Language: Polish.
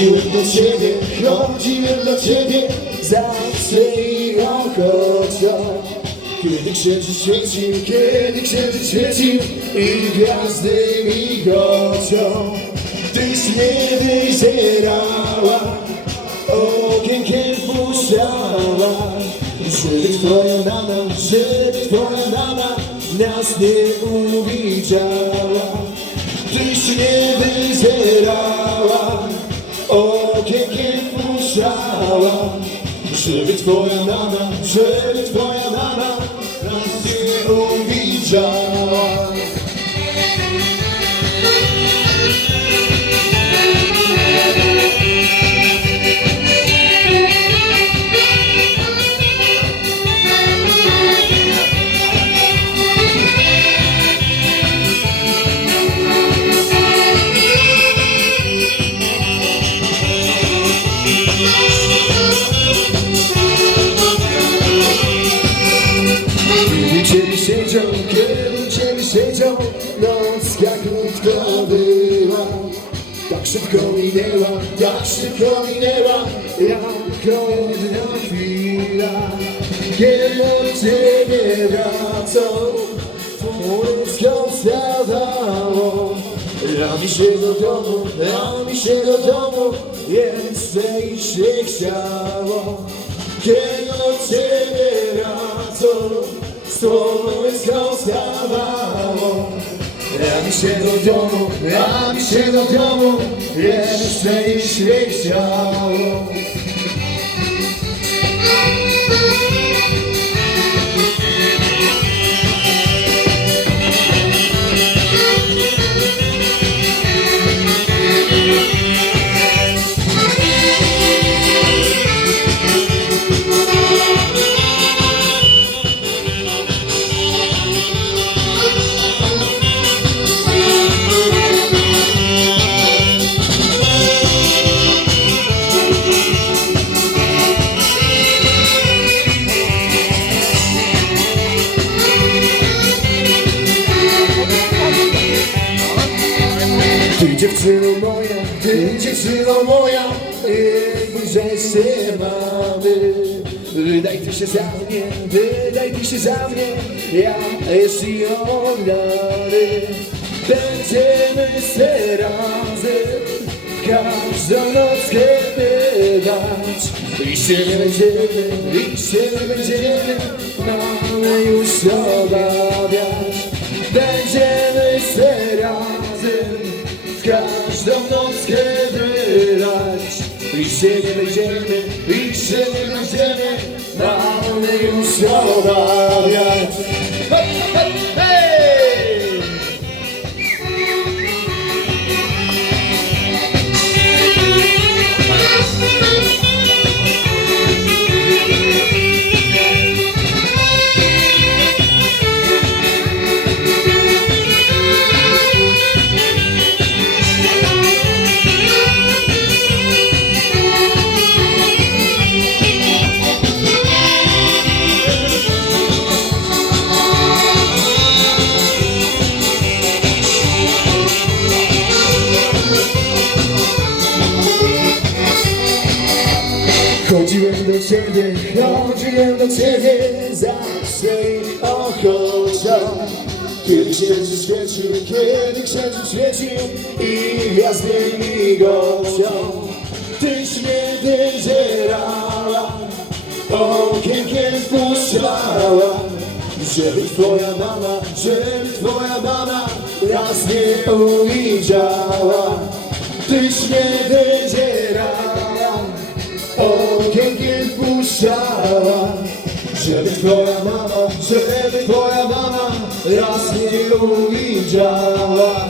Chodziłem do ciebie, chodziłem do ciebie Zawsze i oko Kiedy księżyc świeci, kiedy księżyc świeci I gwiazdy migotą Tyś mnie wyzierała Okienkiem puszczała. Żeby twoja mama, żeby twoja mama Nas nie uwidziała. Tyś mnie wyzierała Okienkiem puszczała Żeby twoja mama, żeby twoja mama Nas nie uwidziała ciebie siedział, kiedy ciebie siedział Noc jak krótko była. Tak szybko minęła, tak szybko minęła Jak jedna chwila. Kiedy od ciebie wracał Słoneczko wstawało Rami się do domu, rami się do domu Jeszcze i się chciało Kiedy od ciebie wracał Słoneczko wstawało Rami się do domu, rami się do domu Jeszcze i się chciało dziewczyno moja, ty dziewczyno moja Jakby się mamy. Wydaj ty się za mnie, wydaj ty się za mnie Ja jest i oddany Będziemy se razem Każdą nockę bywać. I się będziemy, i się będziemy Mamy już obawiać wylać I się nie będziemy, i się nie Ciebie, chodziłem do ciebie zawsze ochotą Kiedy księżyc świecił, kiedy księżyc świecił i gwiazdy migotą Tyś mnie wyzierała, okienkiem wpuszczała Żeby twoja mama, żeby twoja mama nas nie uwidziała. Tyś mnie wyzierała okienkiem wpuszczała Żeby twoja mama, żeby twoja mama raz nie uwidziała